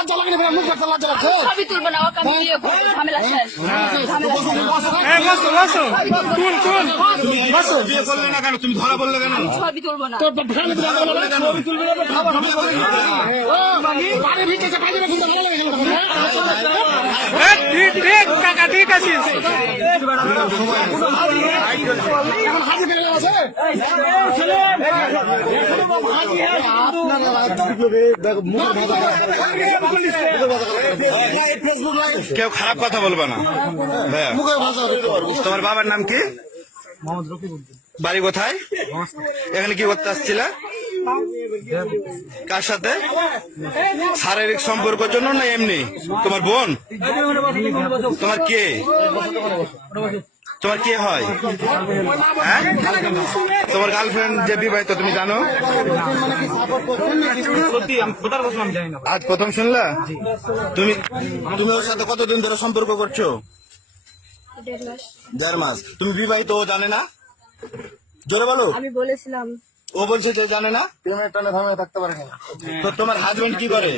লজ্জা লাগে না, মুখ করতে লজ্জা লাগছে। ছবি তুলবো না, ওকে আমি বিয়ে করবো, ঝামেলা শেষ। বিয়ে করলে না কেন? তুমি ধরা বললে কেন? ছবি তুলবো না। তোর ফ্যামিলি দিলে ছবি তুলবে না, খাবার আমি করে দিই। বাড়ি ভিতরে পানি রাখুন তো ভালো লাগে না। ঠিক কাকা, ঠিক আছে। এখন হাজির করে আছে। কেউ খারাপ কথা বলবে না ভাইয়া। তোমার বাবার নাম কি? বাড়ি কোথায়? এখানে কি করতে আসছিল? কার সাথে? শারীরিক সম্পর্কের জন্য না এমনি? তোমার বোন? তোমার কে? তোমার কে হয়? হ্যাঁ, তোমার গার্লফ্রেন্ড যে বিবাহিত, তুমি জানো? আজ প্রথম শুনলা? তুমি তুমি ওর সাথে কতদিন ধরে সম্পর্ক করছো? 1.5 মাস। তুমি বিবাহিত, ও জানে না? জোরে বলো। আমি বলেছিলাম। ও বলছে যে জানে না। প্রেমের টানে থামে থাকতে পারে না। তো তোমার হাজবেন্ড কি করে?